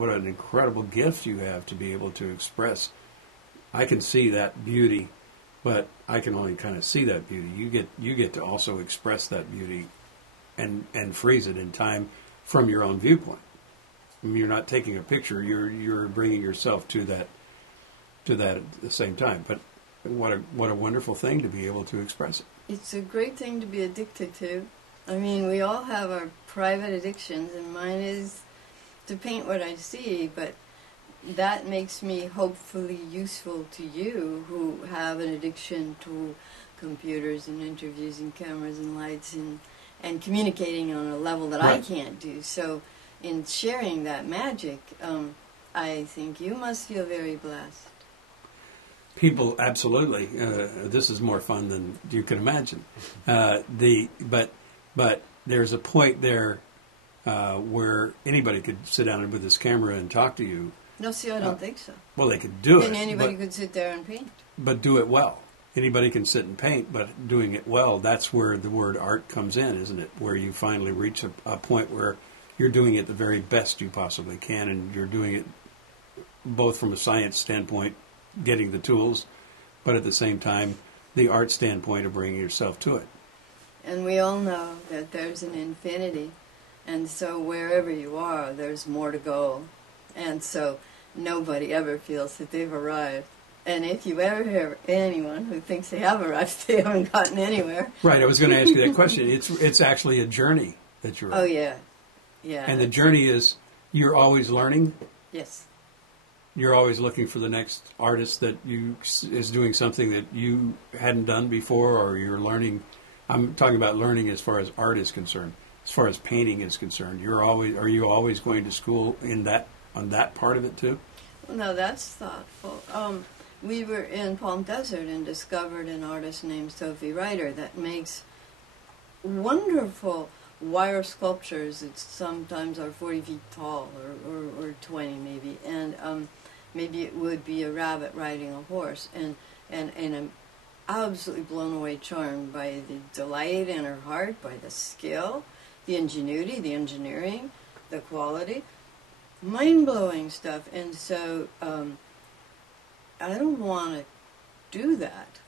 What an incredible gift you have to be able to express. I can see that beauty, but I can only kind of see that beauty. You get to also express that beauty and freeze it in time from your own viewpoint. I mean, you're not taking a picture, you're bringing yourself to that at the same time. But what a wonderful thing to be able to express it. It's a great thing to be addicted to. I mean, we all have our private addictions, and mine is to paint what I see, but that makes me hopefully useful to you who have an addiction to computers and interviews and cameras and lights and communicating on a level that Right. I can't do. So in sharing that magic, I think you must feel very blessed. People, absolutely. This is more fun than you can imagine. But there's a point there where anybody could sit down with this camera and talk to you. No, see, I don't think so. Well, they could do it. And anybody could sit there and paint. But do it well. Anybody can sit and paint, but doing it well, that's where the word art comes in, isn't it? Where you finally reach a point where you're doing it the very best you possibly can, and you're doing it both from a science standpoint, getting the tools, but at the same time, the art standpoint of bringing yourself to it. And we all know that there's an infinity, and so wherever you are, there's more to go. And so nobody ever feels that they've arrived. And if you ever hear anyone who thinks they have arrived, they haven't gotten anywhere. Right, I was going to ask you that question. It's actually a journey that you're on. Oh, yeah. Yeah. And the journey is, you're always learning. Yes. You're always looking for the next artist that is doing something that you hadn't done before, or you're learning. I'm talking about learning as far as art is concerned. As far as painting is concerned, are you always going to school on that part of it too? Well, no, that's thoughtful. We were in Palm Desert and discovered an artist named Sophie Ryder that makes wonderful wire sculptures that sometimes are 40 feet tall or 20 maybe, and maybe it would be a rabbit riding a horse, and I'm absolutely blown away, charmed by the delight in her heart, by the skill, the ingenuity, the engineering, the quality, mind-blowing stuff. And so I don't want to do that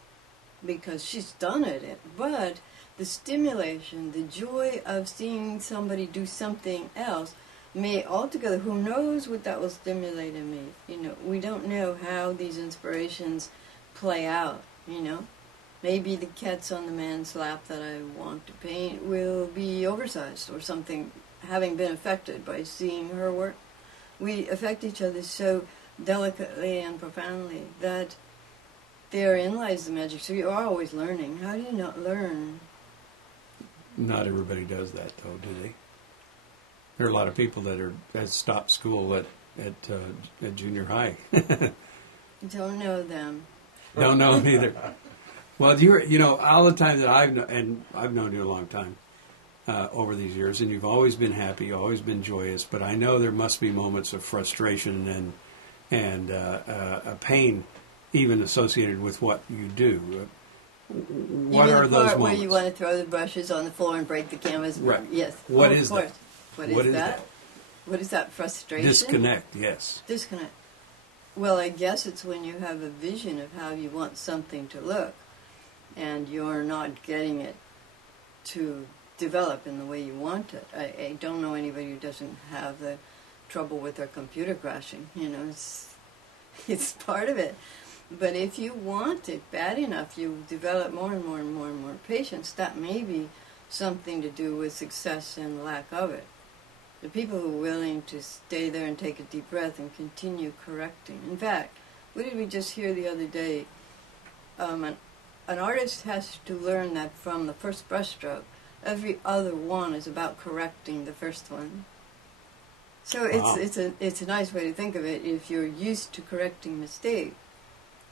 because she's done it, but the stimulation, the joy of seeing somebody do something else may altogether, who knows what that will stimulate in me. You know, we don't know how these inspirations play out, you know. Maybe the cats on the man's lap that I want to paint will be oversized or something, having been affected by seeing her work. We affect each other so delicately and profoundly that therein lies the magic. So you are always learning. How do you not learn? Not everybody does that, though, do they? There are a lot of people that have stopped school at junior high. Don't know them. Don't know them either. Well, you know, all the time that I've known you a long time over these years, and you've always been happy, always been joyous. But I know there must be moments of frustration and a pain, even associated with what you do. What are those moments? You mean the part where you want to throw the brushes on the floor and break the canvas? Right. Yes. What of is course. that? What is that? What is that? Frustration? Disconnect, yes. Disconnect. Well, I guess it's when you have a vision of how you want something to look, and you're not getting it to develop in the way you want it. I don't know anybody who doesn't have the trouble with their computer crashing. You know, it's part of it. But if you want it bad enough, you develop more and more and more and more patience. That may be something to do with success and lack of it. The people who are willing to stay there and take a deep breath and continue correcting. In fact, what did we just hear the other day? An artist has to learn that from the first brushstroke, every other one is about correcting the first one. So it's a nice way to think of it. If you're used to correcting mistakes,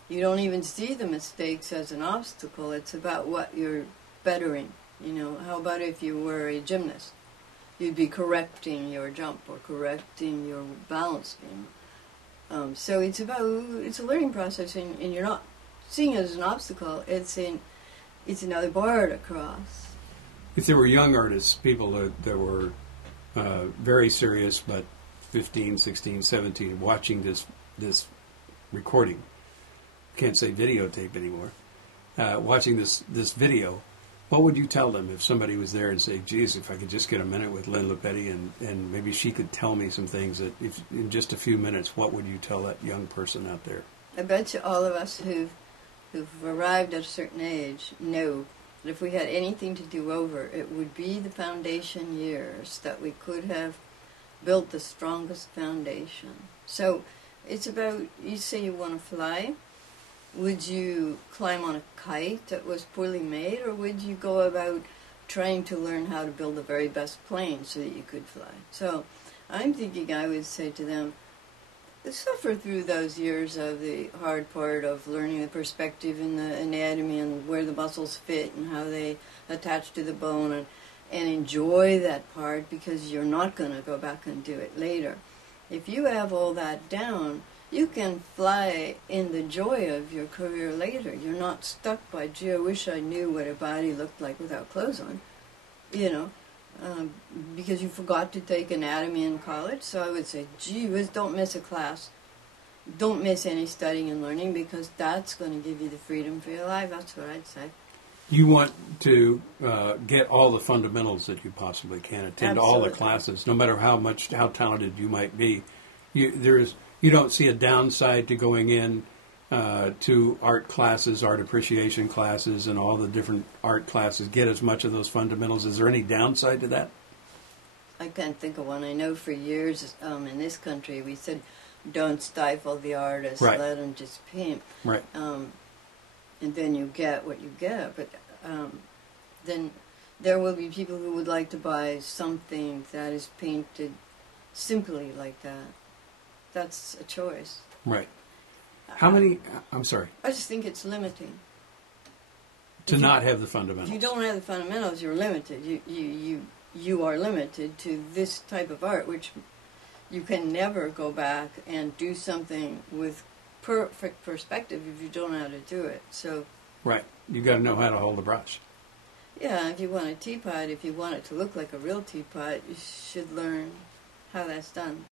you don't even see the mistakes as an obstacle. It's about what you're bettering. You know, how about if you were a gymnast? You'd be correcting your jump or correcting your balance beam. So it's a learning process, and you're not seeing it as an obstacle. It's another bar to cross. If there were young artists, people that were very serious but 15, 16, 17, watching this recording, can't say videotape anymore, watching this video, what would you tell them if somebody was there and say, geez, if I could just get a minute with Lynn Lupetti and maybe she could tell me some things that if in just a few minutes, what would you tell that young person out there? I bet you all of us who've arrived at a certain age know that if we had anything to do over, it would be the foundation years, that we could have built the strongest foundation. So it's about, you say you want to fly. Would you climb on a kite that was poorly made, or would you go about trying to learn how to build the very best plane so that you could fly? So I'm thinking I would say to them, suffer through those years of the hard part of learning the perspective and the anatomy and where the muscles fit and how they attach to the bone, and enjoy that part, because you're not going to go back and do it later. If you have all that down, you can fly in the joy of your career later. You're not stuck by, gee, I wish I knew what a body looked like without clothes on, because you forgot to take anatomy in college. So I would say, gee whiz, don't miss a class. Don't miss any studying and learning, because that's going to give you the freedom for your life. That's what I'd say. You want to get all the fundamentals that you possibly can, attend all the classes, no matter how talented you might be. You don't see a downside to going in to art classes, art appreciation classes, and all the different art classes. Get as much of those fundamentals. Is there any downside to that? I can't think of one. I know for years in this country we said, don't stifle the artist, right. Let them just paint. Right. And then you get what you get. But then there will be people who would like to buy something that is painted simply like that. That's a choice. Right. How many? I'm sorry. I just think it's limiting. To not have the fundamentals. If you don't have the fundamentals, you're limited. You are limited to this type of art, which you can never go back and do something with perfect perspective if you don't know how to do it. So. Right. You got to know how to hold a brush. Yeah. If you want a teapot, if you want it to look like a real teapot, you should learn how that's done.